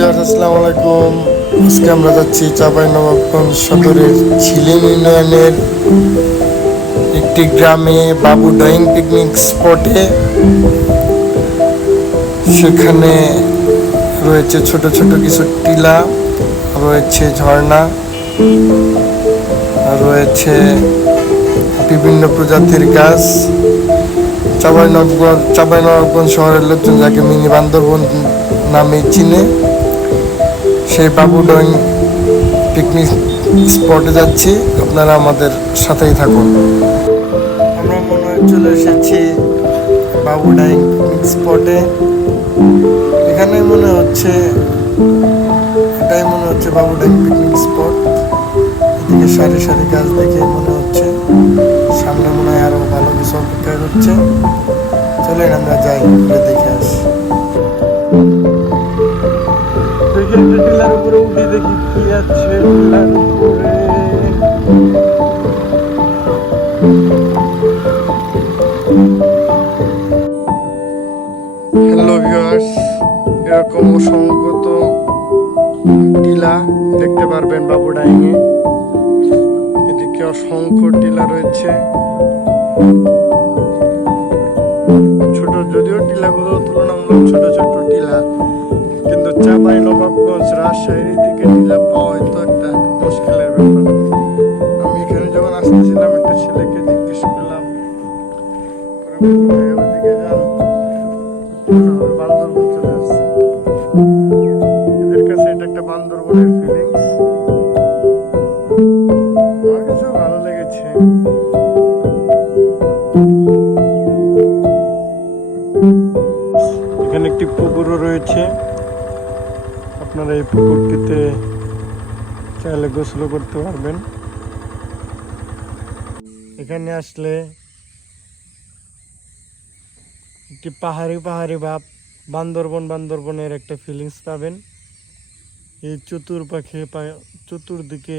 Viewers, আসসালামু আলাইকুম। আজকে আমরা যাচ্ছি চাপাই নবাবগঞ্জ সদরের ছিলিম ইউনিয়নের একটি গ্রামে বাবু ড্রয়িং পিকনিক স্পটে। সেখানে রয়েছে ছোট ছোট কিছু টিলা, রয়েছে ঝর্ণা রয়েছে বিভিন্ন প্রজাতির গাছ। চাঁপাইনবাবগঞ্জ চাঁপাইনবাবগঞ্জ শহরের লোকজন যাকে মিনি বান্দরবন নামে চিনে। সেই বাবু ড্রয়িং পিকনিক স্পটে যাচ্ছি। আপনারা আমাদের সাথেই থাকুন। আমরা মনে হয় চলে এসেছি বাবু ড্রয়িং পিকনিক স্পটে এখানে মনে হচ্ছে, এটাই মনে হচ্ছে বাবু ড্রয়িং পিকনিক স্পট এদিকে সারি সারি গাছ দেখে মনে হচ্ছে, সামনে মনে হয় আরও ভালো কিছু অপেক্ষা করছে। চলেন আমরা যাই দেখে আসি। টিলার উপরে উঠে দেখি কি আছে হ্যালো ভিউয়ার্স এরকম অসংখ্যত টিলা দেখতে পারবেন বাবু ডাইংয়ে এদিকে অসংখ্য টিলা রয়েছে। ছোট যদিও টিলাগুলো তুলনামূলক ছোট বান্দরবন চলে এদের কাছে এটা একটা বান্দরবনের ফিলিংস ভালো লেগেছে। এখানে একটি পুকুরও রয়েছে। আপনারা এই পুকুরটিতে চাইলে গোসল করতে পারবেন। এখানে আসলে একটি পাহাড়ি পাহাড়ি ভাব বান্দরবন, বান্দরবনের একটা ফিলিংস পাবেন। এই চতুর পাখি চতুর্দিকে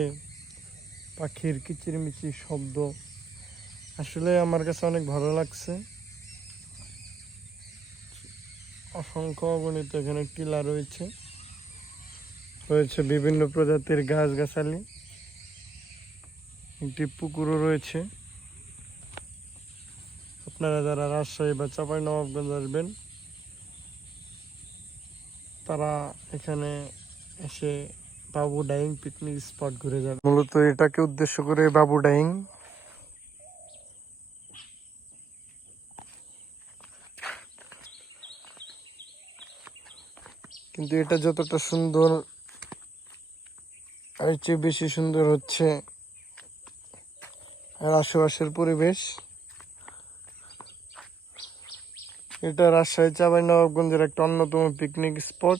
পাখির কিচিরমিচির শব্দ। আসলে আমার কাছে অনেক ভালো লাগছে। অসংখ্য অগণিত এখানে টিলা রয়েছে। রয়েছে বিভিন্ন প্রজাতির গাছগাছালি। একটি পুকুরও রয়েছে। আপনারা যারা রাজশাহী বা চাপাই নবাবগঞ্জ আসবেন তারা এখানে এসে বাবু ডাইং পিকনিক স্পট ঘুরে যাবে। মূলত এটাকে উদ্দেশ্য করে বাবু ডাইং। কিন্তু এটা যতটা সুন্দর আর চেয়ে বেশি সুন্দর হচ্ছে আর আশেপাশের পরিবেশ। এটা রাজশাহী চাঁপাই নবাবগঞ্জের একটা অন্যতম পিকনিক স্পট